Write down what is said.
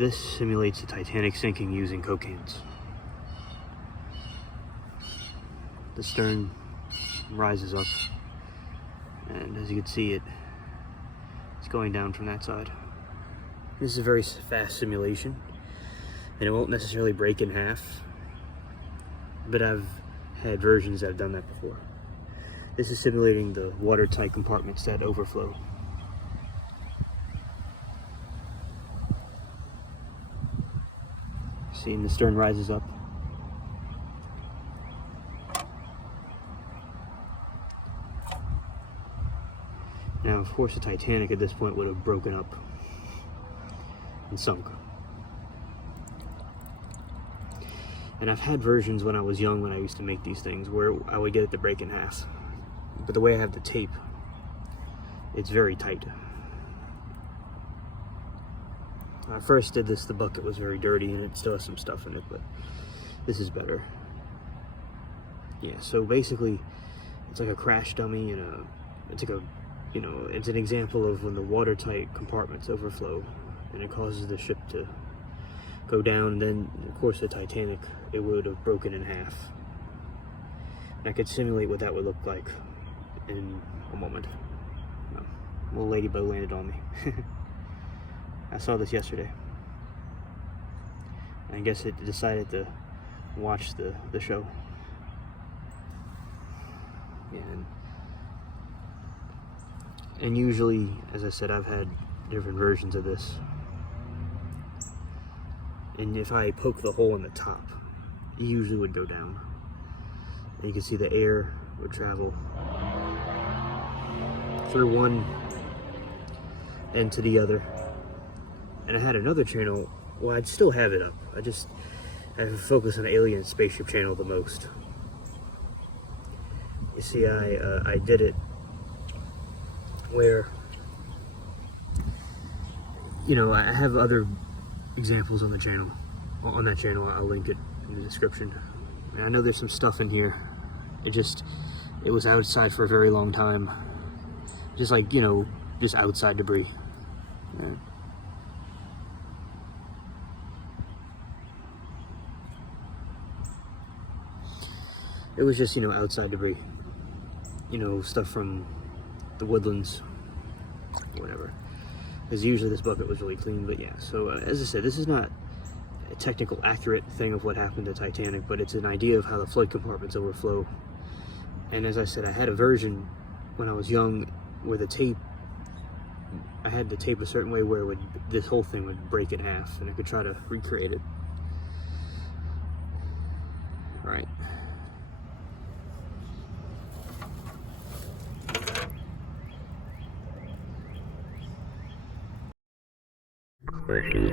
This simulates the Titanic sinking using Coke cans. The stern rises up, and as you can see, it's going down from that side. This is a very fast simulation, and it won't necessarily break in half, but I've had versions that have done that before. This is simulating the watertight compartments that overflow. See, and the stern rises up. Now, of course, the Titanic at this point would have broken up and sunk. And I've had versions when I was young, when I used to make these things, where I would get it to break in half. But the way I have the tape, it's very tight. When I first did this, the bucket was very dirty and it still has some stuff in it, but this is better. Yeah, so basically, it's like a crash dummy, and it's like a, you know, it's an example of when the watertight compartments overflow and it causes the ship to go down. And then, of course, the Titanic, it would have broken in half. And I could simulate what that would look like in a moment. No, a little ladybug landed on me. I saw this yesterday. And I guess it decided to watch the show. Yeah, and usually, as I said, I've had different versions of this. And if I poke the hole in the top, it usually would go down. And you can see the air would travel through one end to the other. And I had another channel, well, I'd still have it up. I focus on the Alien Spaceship channel the most. You see, I did it where, you know, I have other examples on the channel. On that channel, I'll link it in the description. And I know there's some stuff in here. It was outside for a very long time. Just like, you know, just outside debris. Yeah. It was just, you know, outside debris. You know, stuff from the woodlands, whatever. Because usually this bucket was really clean, but yeah. So, as I said, this is not a technical, accurate thing of what happened to Titanic, but it's an idea of how the flood compartments overflow. And as I said, I had a version when I was young where the tape, I had the tape a certain way where this whole thing would break in half, and I could try to recreate it. Right. Versus